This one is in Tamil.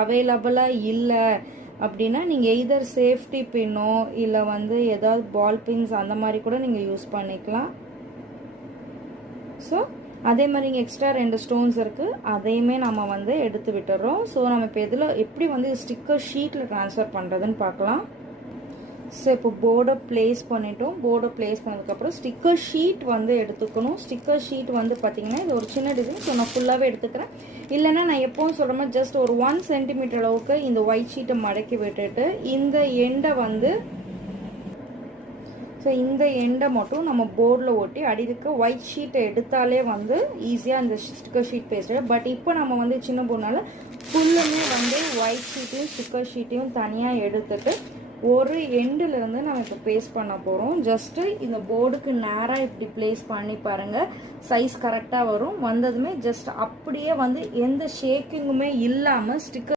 அவைலபிளாக இல்லை அப்படின்னா நீங்கள் எய்தர் சேஃப்டி பின்னோ இல்லை ஏதாவது பால் பின்ஸ் அந்த மாதிரி கூட நீங்கள் யூஸ் பண்ணிக்கலாம். ஸோ அதே மாதிரி இங்கே எக்ஸ்ட்ரா 2 ஸ்டோன்ஸ் இருக்குது, அதையுமே நம்ம எடுத்து விட்டுறோம். ஸோ நம்ம இப்போ இதில் எப்படி ஸ்டிக்கர் ஷீட்டில் ட்ரான்ஸ்ஃபர் பண்ணுறதுன்னு பார்க்கலாம். ஸோ இப்போ போர்டை பிளேஸ் பண்ணிட்டோம். போர்டை பிளேஸ் பண்ணதுக்கப்புறம் ஸ்டிக்கர் ஷீட் எடுத்துக்கணும். ஸ்டிக்கர் ஷீட் பார்த்தீங்கன்னா இது ஒரு சின்ன டிசைன். ஸோ நான் ஃபுல்லாகவே எடுத்துக்கிறேன். இல்லைன்னா நான் எப்பவும் சொல்கிற மாதிரி ஜஸ்ட் ஒரு 1 சென்டிமீட்டர் அளவுக்கு இந்த ஒயிட் ஷீட்டை மடக்கி விட்டுட்டு இந்த எண்டை ஸோ இந்த எண்டை மட்டும் நம்ம போர்டில் ஒட்டி அடிக்க ஒயிட் ஷீட்டை எடுத்தாலே ஈஸியாக இந்த ஸ்டிக்கர் ஷீட் பேஸ்ட். பட் இப்போ நம்ம சின்ன பொண்ணால் ஃபுல்லுமே ஒயிட் ஷீட்டையும் ஸ்டிக்கர் ஷீட்டையும் தனியாக எடுத்துட்டு ஒரு எண்டிலிருந்து நம்ம இப்போ பேஸ்ட் பண்ண போகிறோம். ஜஸ்ட்டு இந்த போர்டுக்கு நேராக இப்படி பிளேஸ் பண்ணி பாருங்கள், சைஸ் கரெக்டாக வரும். வந்ததுமே ஜஸ்ட் அப்படியே எந்த ஷேக்கிங்குமே இல்லாமல் ஸ்டிக்கர்